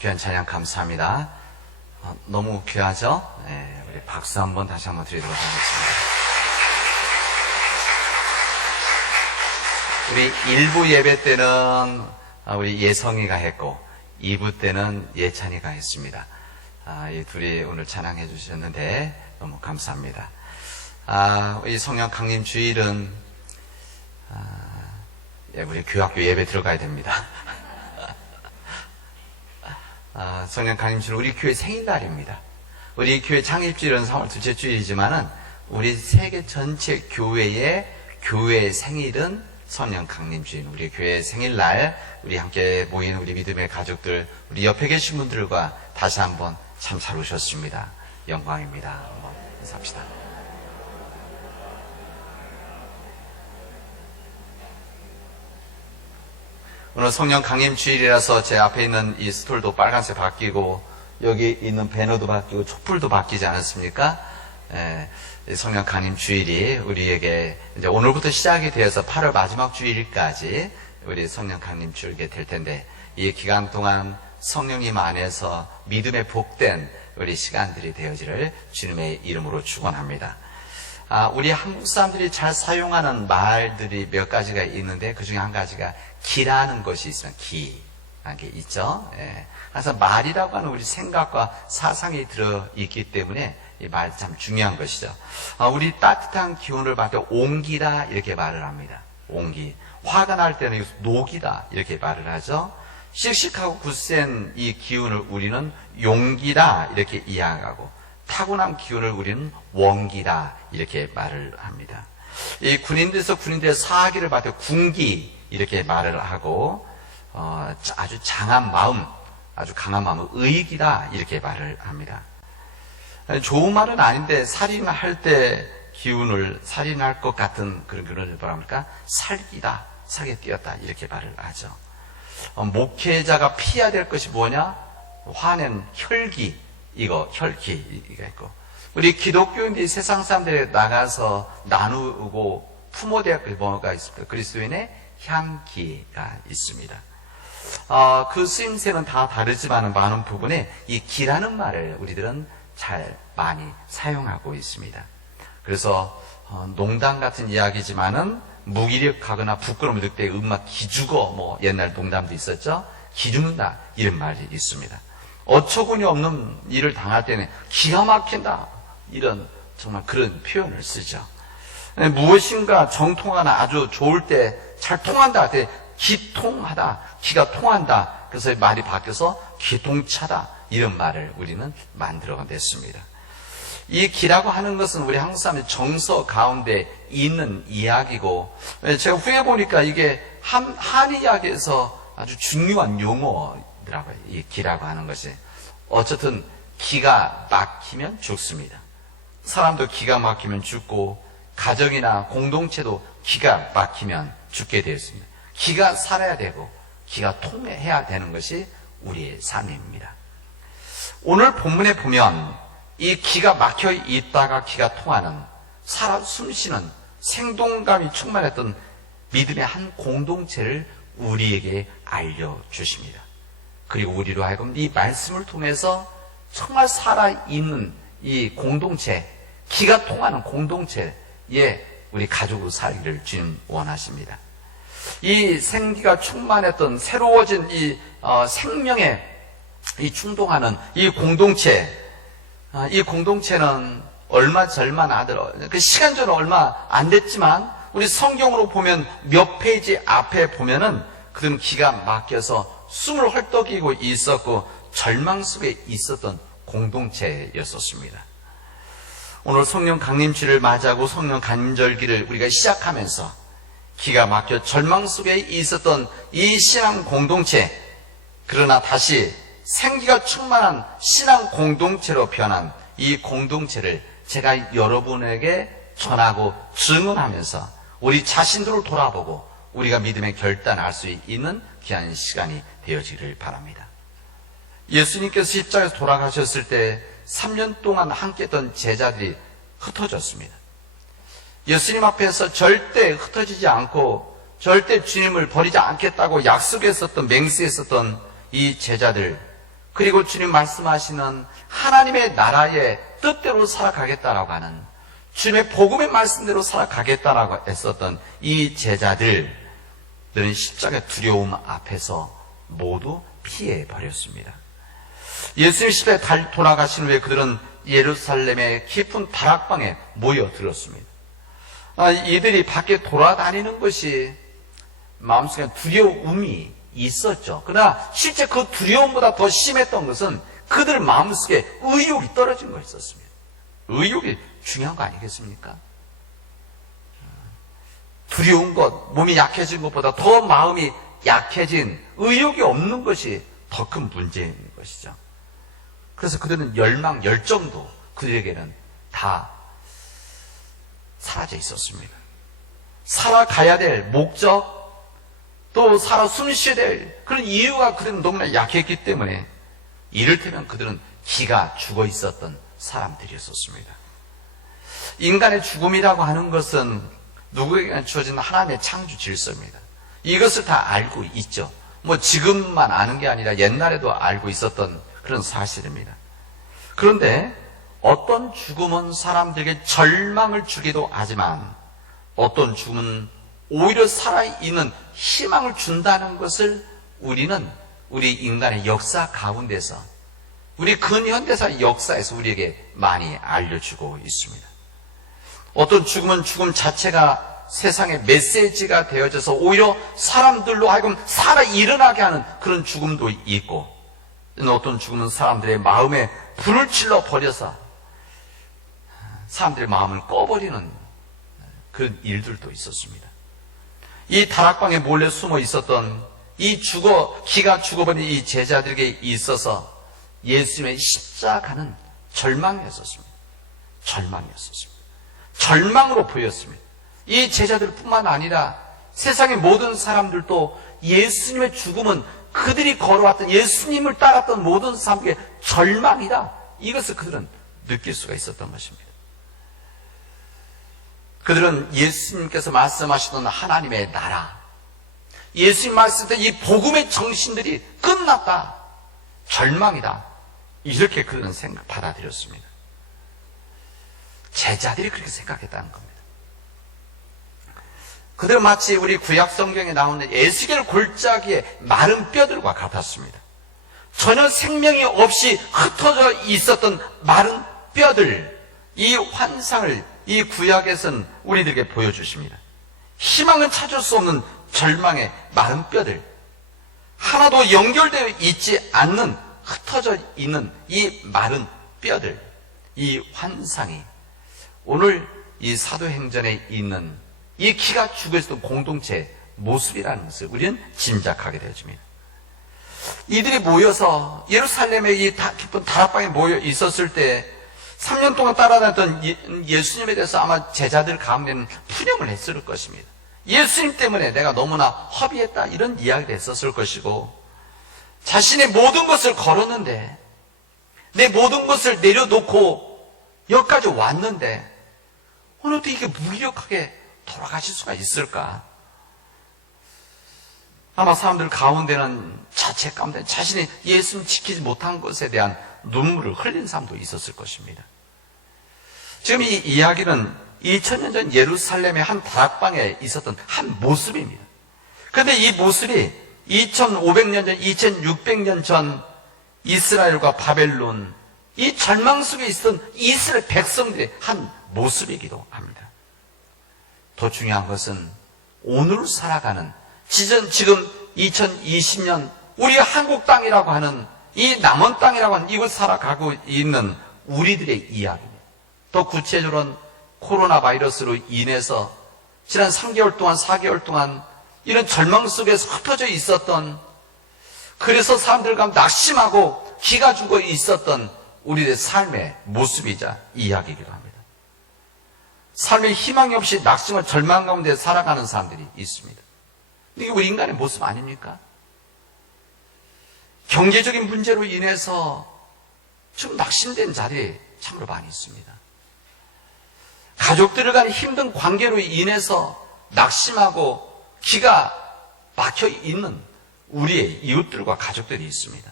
귀한 찬양 감사합니다. 너무 귀하죠? 네, 우리 박수 한번 다시 한번 드리도록 하겠습니다. 우리 1부 예배 때는 우리 예성이가 했고 2부 때는 예찬이가 했습니다. 이 둘이 오늘 찬양해 주셨는데 너무 감사합니다. 이 성령 강림 주일은 우리 교학교 예배 들어가야 됩니다. 성령 강림 주일 우리 교회 생일날입니다. 우리 교회 창립주일은 3월 둘째 주일이지만은 우리 세계 전체 교회의 생일은 성령 강림 주일, 우리 교회 생일날 우리 함께 모인 우리 믿음의 가족들, 우리 옆에 계신 분들과 다시 한번 참 잘 오셨습니다. 영광입니다. 한번 인사합시다. 오늘 성령 강림 주일이라서 제 앞에 있는 이 스톨도 빨간색 바뀌고 여기 있는 배너도 바뀌고 촛불도 바뀌지 않았습니까? 성령 강림 주일이 우리에게 이제 오늘부터 시작이 되어서 8월 마지막 주일까지 우리 성령 강림 주일이 될 텐데 이 기간 동안 성령님 안에서 믿음의 복된 우리 시간들이 되어지를 주님의 이름으로 축원합니다. 우리 한국 사람들이 잘 사용하는 말들이 몇 가지가 있는데 그 중에 한 가지가 기라는 것이 있습니다. 기라는 게 있죠. 그래서 말이라고 하는 우리 생각과 사상이 들어있기 때문에 이 말 참 중요한 것이죠. 우리 따뜻한 기운을 받을 때 온기다 이렇게 말을 합니다. 온기. 화가 날 때는 녹이다 이렇게 말을 하죠. 씩씩하고 굳센 이 기운을 우리는 용기다 이렇게 이야기하고 타고난 기운을 우리는 원기다 이렇게 말을 합니다. 이 군인들에서 사기를 받을 때 군기 이렇게 말을 하고 아주 강한 마음은 의기다 이렇게 말을 합니다. 좋은 말은 아닌데 살인할 때 살인할 것 같은 그런 기운을 뭐라 합니까? 살기다, 사게 뛰었다 이렇게 말을 하죠. 목회자가 피해야 될 것이 뭐냐? 화낸 혈기가 있고 우리 기독교인들이 세상 사람들에 나가서 나누고 품어야 될 뭐가 있습니까? 그리스도인의 향기가 있습니다. 그 쓰임새는 다 다르지만 많은 부분에 이 기라는 말을 우리들은 잘 많이 사용하고 있습니다. 그래서 농담 같은 이야기지만은 무기력하거나 부끄러움을 느낄 때 음악 기죽어 옛날 농담도 있었죠. 기죽는다 이런 말이 있습니다. 어처구니 없는 일을 당할 때는 기가 막힌다 이런 정말 그런 표현을 쓰죠. 무엇인가 정통하나 아주 좋을 때 잘 통한다 할 때 기통하다, 기가 통한다. 그래서 말이 바뀌어서 기통차다 이런 말을 우리는 만들어냈습니다. 이 기라고 하는 것은 우리 한국 사람의 정서 가운데 있는 이야기고 제가 후에 보니까 이게 한의 이야기에서 아주 중요한 용어더라고요. 이 기라고 하는 것이. 어쨌든 기가 막히면 죽습니다. 사람도 기가 막히면 죽고 가정이나 공동체도 기가 막히면 죽게 되어 있습니다. 기가 살아야 되고 기가 통해야 되는 것이 우리의 삶입니다. 오늘 본문에 보면 이 기가 막혀 있다가 기가 통하는 살아 숨쉬는 생동감이 충만했던 믿음의 한 공동체를 우리에게 알려주십니다. 그리고 우리로 하여금 이 말씀을 통해서 정말 살아있는 이 공동체, 기가 통하는 공동체에 우리 가족으로 살기를 주님 원하십니다. 이 생기가 충만했던 새로워진 이 생명에 이 충동하는 이 공동체는 얼마 절만 하더라. 그 시간적으로 얼마 안 됐지만 우리 성경으로 보면 몇 페이지 앞에 보면은 그들은 기가 막혀서 숨을 헐떡이고 있었고 절망 속에 있었던 공동체였었습니다. 오늘 성령 강림주를 맞이하고 성령 간절기를 우리가 시작하면서 기가 막혀 절망 속에 있었던 이 신앙 공동체, 그러나 다시 생기가 충만한 신앙 공동체로 변한 이 공동체를 제가 여러분에게 전하고 증언하면서 우리 자신들을 돌아보고 우리가 믿음의 결단을 할 수 있는 귀한 시간이 되어지기를 바랍니다. 예수님께서 십자가에서 돌아가셨을 때 3년 동안 함께 했던 제자들이 흩어졌습니다. 예수님 앞에서 절대 흩어지지 않고 절대 주님을 버리지 않겠다고 약속했었던 맹세했었던 이 제자들, 그리고 주님 말씀하시는 하나님의 나라의 뜻대로 살아가겠다라고 하는 주님의 복음의 말씀대로 살아가겠다라고 했었던 이 제자들은 십자가의 두려움 앞에서 모두 피해버렸습니다. 예수님 십자가에 돌아가신 후에 그들은 예루살렘의 깊은 다락방에 모여들었습니다. 이들이 밖에 돌아다니는 것이 마음속에 두려움이 있었죠. 그러나 실제 그 두려움보다 더 심했던 것은 그들 마음속에 의욕이 떨어진 것이었습니다. 의욕이 중요한 거 아니겠습니까? 두려운 것, 몸이 약해진 것보다 더 마음이 약해진 의욕이 없는 것이 더 큰 문제인 것이죠. 그래서 그들은 열망, 열정도 그들에게는 다 사라져 있었습니다. 살아가야 될 목적, 또 살아 숨쉬어야 될 그런 이유가 그들은 너무나 약했기 때문에 이를테면 그들은 기가 죽어 있었던 사람들이었습니다. 인간의 죽음이라고 하는 것은 누구에게나 주어진 하나님의 창조 질서입니다. 이것을 다 알고 있죠. 지금만 아는 게 아니라 옛날에도 알고 있었던 그런 사실입니다. 그런데 어떤 죽음은 사람들에게 절망을 주기도 하지만 어떤 죽음은 오히려 살아있는 희망을 준다는 것을 우리는 우리 인간의 역사 가운데서 우리 근현대사 역사에서 우리에게 많이 알려주고 있습니다. 어떤 죽음은 죽음 자체가 세상의 메시지가 되어져서 오히려 사람들로 하여금 살아 일어나게 하는 그런 죽음도 있고, 어떤 죽음은 사람들의 마음에 불을 질러 버려서 사람들의 마음을 꺼버리는 그런 일들도 있었습니다. 이 다락방에 몰래 숨어 있었던 기가 죽어버린 이 제자들에게 있어서 예수님의 십자가는 절망이었습니다. 절망으로 보였습니다. 이 제자들뿐만 아니라 세상의 모든 사람들도 예수님의 죽음은 그들이 걸어왔던 예수님을 따랐던 모든 사람에게 절망이다. 이것을 그들은 느낄 수가 있었던 것입니다. 그들은 예수님께서 말씀하시던 하나님의 나라, 예수님 말씀하셨던 이 복음의 정신들이 끝났다. 절망이다. 이렇게 그들은 받아들였습니다. 제자들이 그렇게 생각했다는 겁니다. 그들은 마치 우리 구약 성경에 나오는 에스겔 골짜기의 마른 뼈들과 같았습니다. 전혀 생명이 없이 흩어져 있었던 마른 뼈들, 이 환상을 이 구약에서는 우리들에게 보여주십니다. 희망은 찾을 수 없는 절망의 마른 뼈들, 하나도 연결되어 있지 않는 흩어져 있는 이 마른 뼈들, 이 환상이 오늘 이 사도행전에 있는 이 기가 죽어있었던 공동체의 모습이라는 것을 우리는 짐작하게 되어집니다. 이들이 모여서 예루살렘의 이 깊은 다락방에 모여 있었을 때 3년 동안 따라다녔던 예수님에 대해서 아마 제자들 가운데는 푸념을 했을 것입니다. 예수님 때문에 내가 너무나 허비했다, 이런 이야기를 했었을 것이고, 자신의 모든 것을 걸었는데, 내 모든 것을 내려놓고 여기까지 왔는데 어떻게 이게 무기력하게 돌아가실 수가 있을까? 아마 사람들 가운데는 자책 가운데 자신이 예수님 지키지 못한 것에 대한 눈물을 흘린 사람도 있었을 것입니다. 지금 이 이야기는 2000년 전 예루살렘의 한 다락방에 있었던 한 모습입니다. 그런데 이 모습이 2500년 전, 2600년 전 이스라엘과 바벨론, 이 절망 속에 있었던 이스라엘 백성들의 한 모습이기도 합니다. 더 중요한 것은 오늘 살아가는 지금 2020년 우리 한국 땅이라고 하는 이 남원 땅이라고 하는 이곳 살아가고 있는 우리들의 이야기입니다. 더 구체적으로는 코로나 바이러스로 인해서 지난 3개월 동안 4개월 동안 이런 절망 속에서 흩어져 있었던, 그래서 사람들 가운데 낙심하고 기가 죽어 있었던 우리의 삶의 모습이자 이야기이기도 합니다. 삶의 희망이 없이 낙심과 절망 가운데 살아가는 사람들이 있습니다. 이게 우리 인간의 모습 아닙니까? 경제적인 문제로 인해서 좀 낙심된 자들이 참으로 많이 있습니다. 가족들을 간의 힘든 관계로 인해서 낙심하고 기가 막혀 있는 우리의 이웃들과 가족들이 있습니다.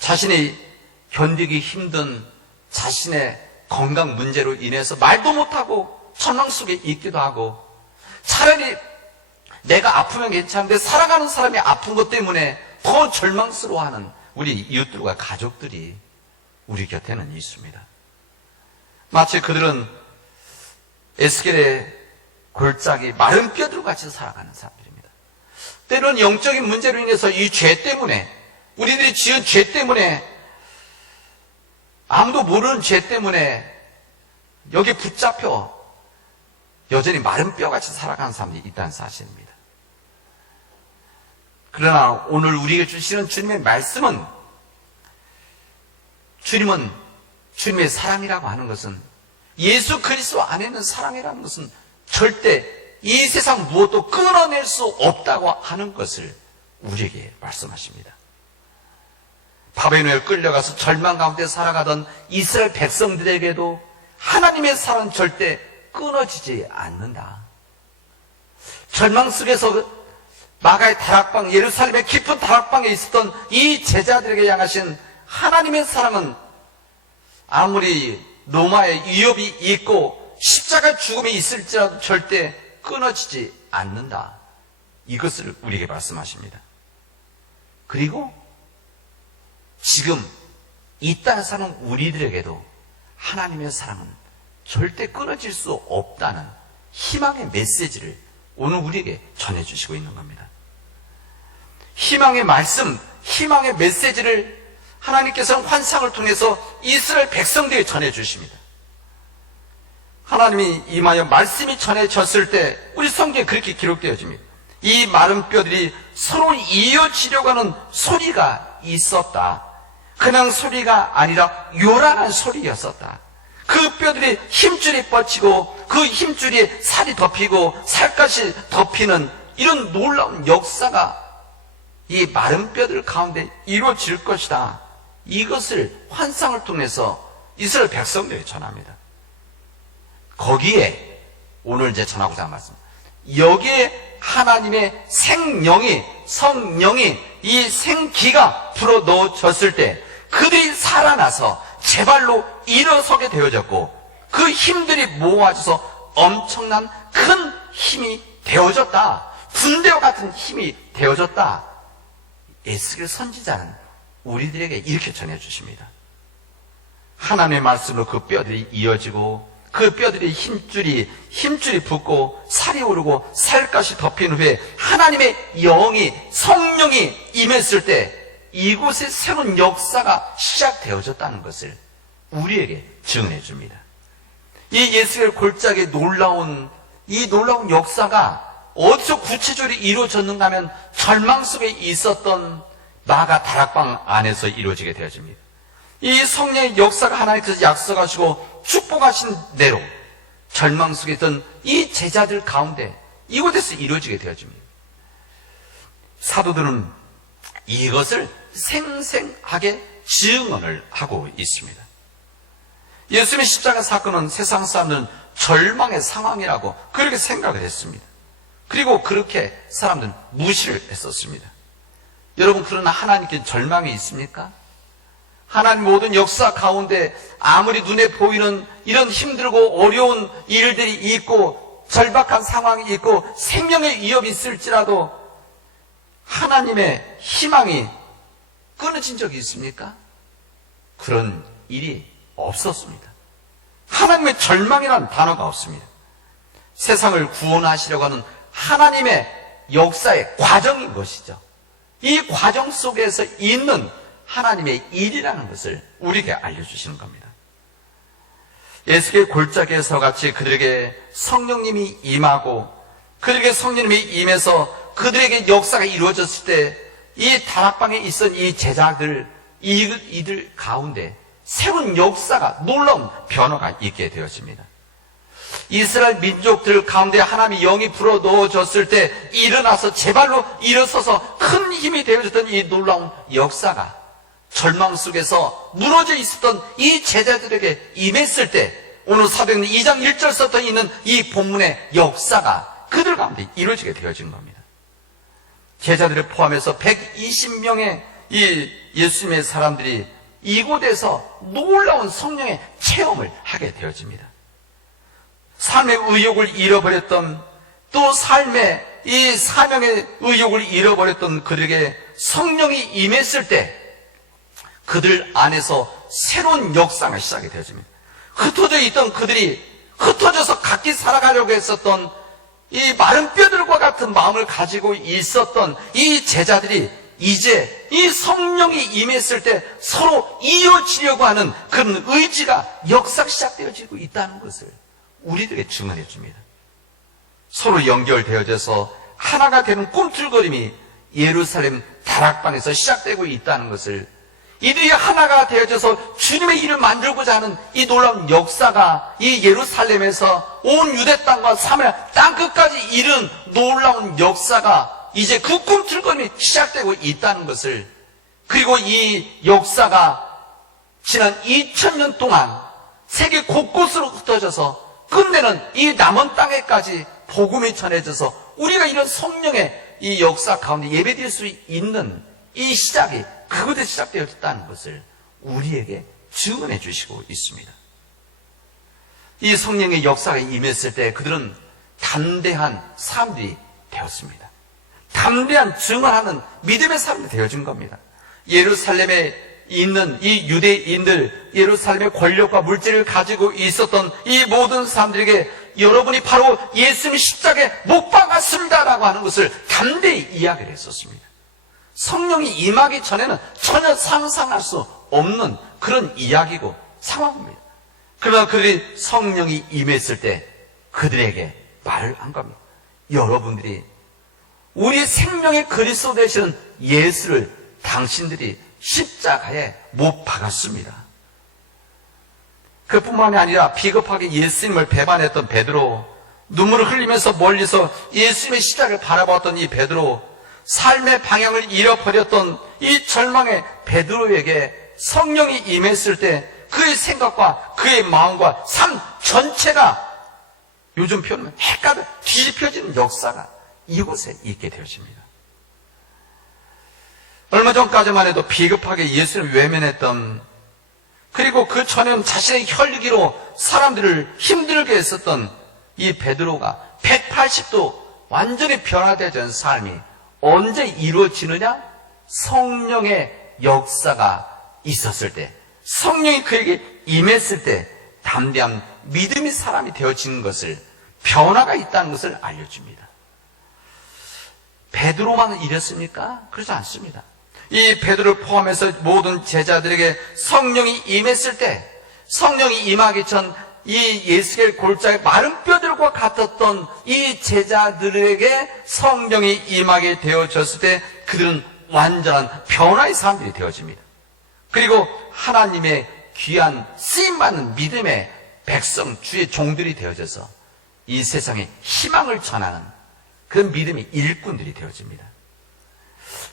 자신이 견디기 힘든 자신의 건강 문제로 인해서 말도 못하고 절망 속에 있기도 하고, 차라리 내가 아프면 괜찮은데 살아가는 사람이 아픈 것 때문에 더 절망스러워하는 우리 이웃들과 가족들이 우리 곁에는 있습니다. 마치 그들은 에스겔의 골짜기 마른 뼈들 같이 살아가는 사람들입니다. 때로는 영적인 문제로 인해서 이 죄 때문에, 우리들이 지은 죄 때문에, 아무도 모르는 죄 때문에 여기 붙잡혀 여전히 마른 뼈같이 살아가는 사람들이 있다는 사실입니다. 그러나 오늘 우리에게 주시는 주님의 말씀은, 주님의 사랑이라고 하는 것은, 예수 그리스도 안에 있는 사랑이라는 것은 절대 이 세상 무엇도 끊어낼 수 없다고 하는 것을 우리에게 말씀하십니다. 바벨론에 끌려가서 절망 가운데 살아가던 이스라엘 백성들에게도 하나님의 사랑은 절대 끊어지지 않는다. 절망 속에서 마가의 다락방, 예루살렘의 깊은 다락방에 있었던 이 제자들에게 향하신 하나님의 사랑은 아무리 로마의 위협이 있고 십자가 죽음이 있을지라도 절대 끊어지지 않는다. 이것을 우리에게 말씀하십니다. 그리고 지금 이 땅에 사는 우리들에게도 하나님의 사랑은 절대 끊어질 수 없다는 희망의 메시지를 오늘 우리에게 전해주시고 있는 겁니다. 희망의 말씀, 희망의 메시지를 하나님께서는 환상을 통해서 이스라엘 백성들에게 전해주십니다. 하나님이 임하여 말씀이 전해졌을 때 우리 성경에 그렇게 기록되어집니다. 이 마른 뼈들이 서로 이어지려고 하는 소리가 있었다. 그냥 소리가 아니라 요란한 소리였었다. 그 뼈들이 힘줄이 뻗치고 그 힘줄이 살이 덮이고 살갗이 덮이는 이런 놀라운 역사가 이 마른 뼈들 가운데 이루어질 것이다. 이것을 환상을 통해서 이스라엘 백성들에게 전합니다. 거기에 오늘 이제 전하고자 하는 말씀, 여기에 하나님의 생령이, 성령이, 이 생기가 불어 넣어졌을 때 그들이 살아나서 제발로 일어서게 되어졌고, 그 힘들이 모아져서 엄청난 큰 힘이 되어졌다. 군대와 같은 힘이 되어졌다. 에스겔 선지자는 우리들에게 이렇게 전해주십니다. 하나님의 말씀으로 그 뼈들이 이어지고 그 뼈들이 힘줄이 붙고 살이 오르고 살갗이 덮인 후에 하나님의 영이, 성령이 임했을 때 이곳에 새로운 역사가 시작되어졌다는 것을 우리에게 증언해 줍니다. 이 에스겔 골짜기의 놀라운 역사가 어디서 구체적으로 이루어졌는가 하면 절망 속에 있었던 마가 다락방 안에서 이루어지게 되어집니다. 이 성령의 역사가 하나님께서 약속하시고 축복하신 대로 절망 속에 있던 이 제자들 가운데 이곳에서 이루어지게 되어집니다. 사도들은 이것을 생생하게 증언을 하고 있습니다. 예수님의 십자가 사건은 세상 사람들은 절망의 상황이라고 그렇게 생각을 했습니다. 그리고 그렇게 사람들은 무시를 했었습니다. 여러분, 그러나 하나님께 절망이 있습니까? 하나님 모든 역사 가운데 아무리 눈에 보이는 이런 힘들고 어려운 일들이 있고 절박한 상황이 있고 생명의 위협이 있을지라도 하나님의 희망이 끊어진 적이 있습니까? 그런 일이 없었습니다. 하나님의 절망이라는 단어가 없습니다. 세상을 구원하시려고 하는 하나님의 역사의 과정인 것이죠. 이 과정 속에서 있는 하나님의 일이라는 것을 우리에게 알려주시는 겁니다. 에스겔 골짜기에서 같이 그들에게 성령님이 임하고 그들에게 성령님이 임해서 그들에게 역사가 이루어졌을 때 이 다락방에 있던 이 제자들, 이들 가운데 새로운 역사가, 놀라운 변화가 있게 되어집니다. 이스라엘 민족들 가운데 하나님의 영이 불어 넣어졌을 때 일어나서 제발로 일어서서 큰 힘이 되어졌던 이 놀라운 역사가 절망 속에서 무너져 있었던 이 제자들에게 임했을 때 오늘 사도행전 2장 1절부터 있는 이 본문의 역사가 그들 가운데 이루어지게 되어진 겁니다. 제자들을 포함해서 120명의 이 예수님의 사람들이 이곳에서 놀라운 성령의 체험을 하게 되어집니다. 삶의 의욕을 잃어버렸던, 또 삶의 이 사명의 의욕을 잃어버렸던 그들에게 성령이 임했을 때 그들 안에서 새로운 역사가 시작이 되어집니다. 흩어져 있던 그들이 흩어져서 각기 살아가려고 했었던 이 마른 뼈들과 같은 마음을 가지고 있었던 이 제자들이 이제 이 성령이 임했을 때 서로 이어지려고 하는 그런 의지가 역사가 시작되어지고 있다는 것을 우리들에게 증언해 줍니다. 서로 연결되어져서 하나가 되는 꿈틀거림이 예루살렘 다락방에서 시작되고 있다는 것을, 이들이 하나가 되어져서 주님의 일을 만들고자 하는 이 놀라운 역사가 이 예루살렘에서 온 유대 땅과 사마리아 땅끝까지 이른 놀라운 역사가 이제 그 꿈틀거림이 시작되고 있다는 것을, 그리고 이 역사가 지난 2000년 동안 세계 곳곳으로 흩어져서 끝내는 이 남은 땅에까지 복음이 전해져서 우리가 이런 성령의 이 역사 가운데 예배드릴 수 있는 이 시작이 그곳에 시작되었다는 것을 우리에게 증언해 주시고 있습니다. 이 성령의 역사가 임했을 때 그들은 담대한 사람들이 되었습니다. 담대한 증언하는 믿음의 사람이 되어진 겁니다. 예루살렘에 있는 이 유대인들, 예루살렘의 권력과 물질을 가지고 있었던 이 모든 사람들에게 여러분이 바로 예수님 십자가에 못 박았습니다라고 하는 것을 담대히 이야기를 했었습니다. 성령이 임하기 전에는 전혀 상상할 수 없는 그런 이야기고 상황입니다. 그러나 그들이 성령이 임했을 때 그들에게 말을 한 겁니다. 여러분들이 우리 생명의 그리스도 되시는 예수를 당신들이 십자가에 못 박았습니다. 그뿐만이 아니라 비겁하게 예수님을 배반했던 베드로, 눈물을 흘리면서 멀리서 예수님의 십자가를 바라보았던 이 베드로, 삶의 방향을 잃어버렸던 이 절망의 베드로에게 성령이 임했을 때 그의 생각과 그의 마음과 삶 전체가 요즘 표현은 헷갈려 뒤집혀지는 역사가 이곳에 있게 되어집니다. 얼마 전까지만 해도 비겁하게 예수를 외면했던, 그리고 그 전에는 자신의 혈기로 사람들을 힘들게 했었던 이 베드로가 180도 완전히 변화되어진 삶이 언제 이루어지느냐? 성령의 역사가 있었을 때, 성령이 그에게 임했을 때 담대한 믿음의 사람이 되어지는 것을, 변화가 있다는 것을 알려줍니다. 베드로만 이랬습니까? 그렇지 않습니다. 이 베드로를 포함해서 모든 제자들에게 성령이 임했을 때, 성령이 임하기 전 이 예수의 골짜기 마른 뼈들과 같았던 이 제자들에게 성령이 임하게 되어졌을 때 그들은 완전한 변화의 사람들이 되어집니다. 그리고 하나님의 귀한 쓰임받는 믿음의 백성, 주의 종들이 되어져서 이 세상에 희망을 전하는 그런 믿음의 일꾼들이 되어집니다.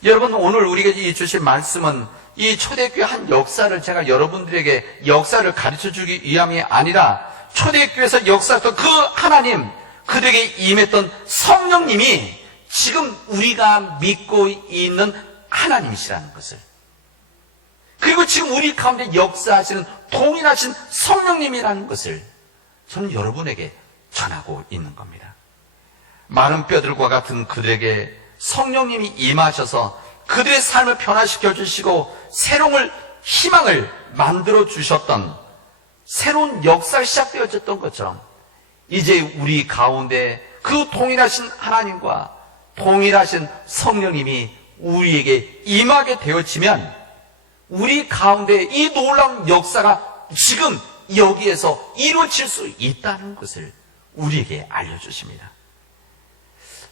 여러분, 오늘 우리에게 주실 말씀은 이 초대교회 한 역사를 제가 여러분들에게 역사를 가르쳐주기 위함이 아니라 초대교회에서 역사했던 그 하나님, 그들에게 임했던 성령님이 지금 우리가 믿고 있는 하나님이시라는 것을, 그리고 지금 우리 가운데 역사하시는 동일하신 성령님이라는 것을 저는 여러분에게 전하고 있는 겁니다. 마른 뼈들과 같은 그들에게 성령님이 임하셔서 그들의 삶을 변화시켜 주시고 새로운 희망을 만들어 주셨던, 새로운 역사가 시작되어졌던 것처럼 이제 우리 가운데 그 동일하신 하나님과 동일하신 성령님이 우리에게 임하게 되어지면 우리 가운데 이 놀라운 역사가 지금 여기에서 이루어질 수 있다는 것을 우리에게 알려주십니다.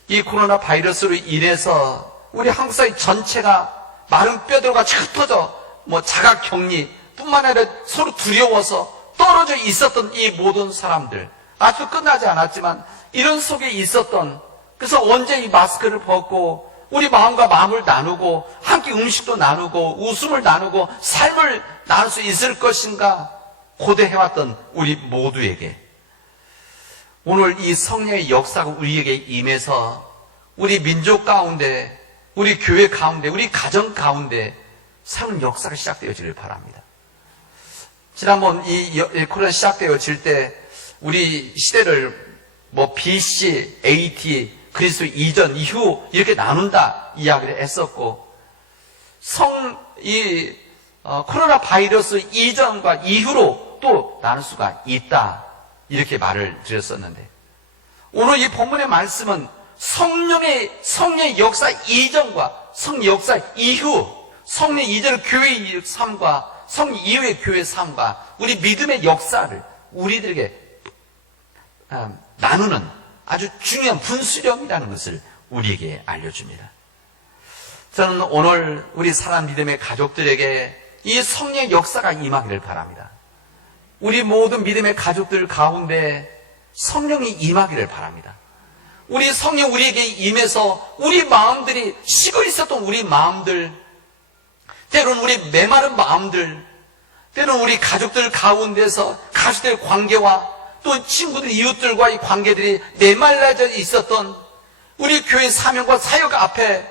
이 코로나 바이러스로 인해서 우리 한국 사회 전체가 마른 뼈들과 흩어져 자가격리 뿐만 아니라 서로 두려워서 떨어져 있었던 이 모든 사람들, 아직도 끝나지 않았지만 이런 속에 있었던, 그래서 언제 이 마스크를 벗고 우리 마음과 마음을 나누고 함께 음식도 나누고 웃음을 나누고 삶을 나눌 수 있을 것인가 고대해왔던 우리 모두에게 오늘 이 성령의 역사가 우리에게 임해서 우리 민족 가운데, 우리 교회 가운데, 우리 가정 가운데 새로운 역사가 시작되어지길 바랍니다. 지난번 이 코로나 시작되어질 때 우리 시대를 BC, AT, 그리스도 이전, 이후 이렇게 나눈다 이야기를 했었고, 코로나 바이러스 이전과 이후로 또 나눌 수가 있다 이렇게 말을 드렸었는데, 오늘 이 본문의 말씀은 성령의 역사 이전과 성령 역사 이후, 성령 이전의 교회의 삶과 성령 이후의 교회의 삶과 우리 믿음의 역사를 우리들에게 나누는 아주 중요한 분수령이라는 것을 우리에게 알려줍니다. 저는 오늘 우리 사랑 믿음의 가족들에게 이 성령의 역사가 임하기를 바랍니다. 우리 모든 믿음의 가족들 가운데 성령이 임하기를 바랍니다. 우리 성령 우리에게 임해서 우리 마음들이 식어 있었던 우리 마음들, 때로는 우리 메마른 마음들, 때로는 우리 가족들 가운데서 가족들의 관계와 또 친구들, 이웃들과의 관계들이 메말라져 있었던 우리 교회 사명과 사역 앞에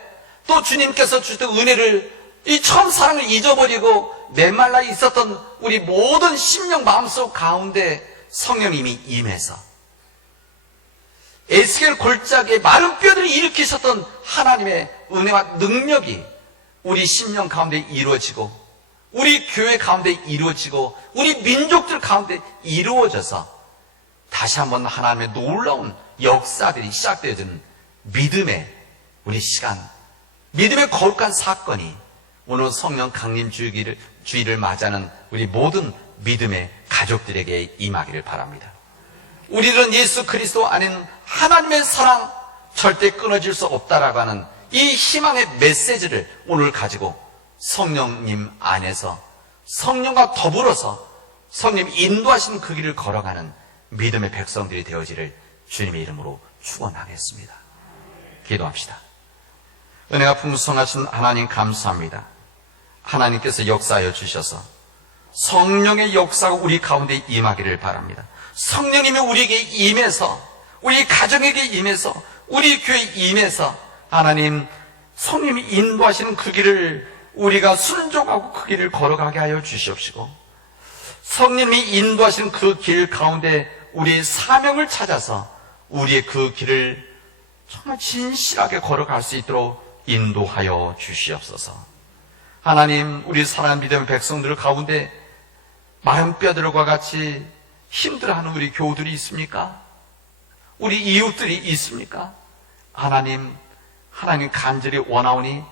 또 주님께서 주셨던 은혜를, 이 처음 사랑을 잊어버리고 메말라 있었던 우리 모든 심령 마음속 가운데 성령님이 임해서 에스겔 골짜기에 마른 뼈들이 일으키셨던 하나님의 은혜와 능력이 우리 심령 가운데 이루어지고, 우리 교회 가운데 이루어지고, 우리 민족들 가운데 이루어져서 다시 한번 하나님의 놀라운 역사들이 시작되어지는 믿음의 우리 시간, 믿음의 거룩한 사건이 오늘 성령 강림 주일을 맞이하는 우리 모든 믿음의 가족들에게 임하기를 바랍니다. 우리는 예수 그리스도 안에는 하나님의 사랑 절대 끊어질 수 없다라고 하는 이 희망의 메시지를 오늘 가지고 성령님 안에서 성령과 더불어서 성령 인도하시는 그 길을 걸어가는 믿음의 백성들이 되어지를 주님의 이름으로 축원하겠습니다. 기도합시다. 은혜가 풍성하신 하나님 감사합니다. 하나님께서 역사하여 주셔서 성령의 역사가 우리 가운데 임하기를 바랍니다. 성령님이 우리에게 임해서, 우리 가정에게 임해서, 우리 교회에 임해서 하나님 성령님이 인도하시는 그 길을 우리가 순종하고 그 길을 걸어가게 하여 주시옵시고, 성령님이 인도하시는 그 길 가운데 우리의 사명을 찾아서 우리의 그 길을 정말 진실하게 걸어갈 수 있도록 인도하여 주시옵소서. 하나님, 우리 사랑하는 믿음의 백성들 가운데 마른 뼈들과 같이 힘들어하는 우리 교우들이 있습니까? 우리 이웃들이 있습니까? 하나님 간절히 원하오니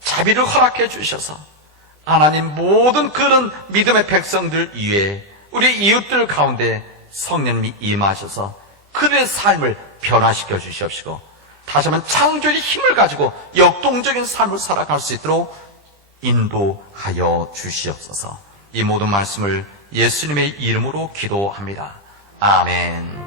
자비를 허락해 주셔서 하나님 모든 그런 믿음의 백성들 위에 우리 이웃들 가운데 성령님이 임하셔서 그들의 삶을 변화시켜 주시옵시고, 다시 한번 창조의 힘을 가지고 역동적인 삶을 살아갈 수 있도록 인도하여 주시옵소서. 이 모든 말씀을 예수님의 이름으로 기도합니다. 아멘.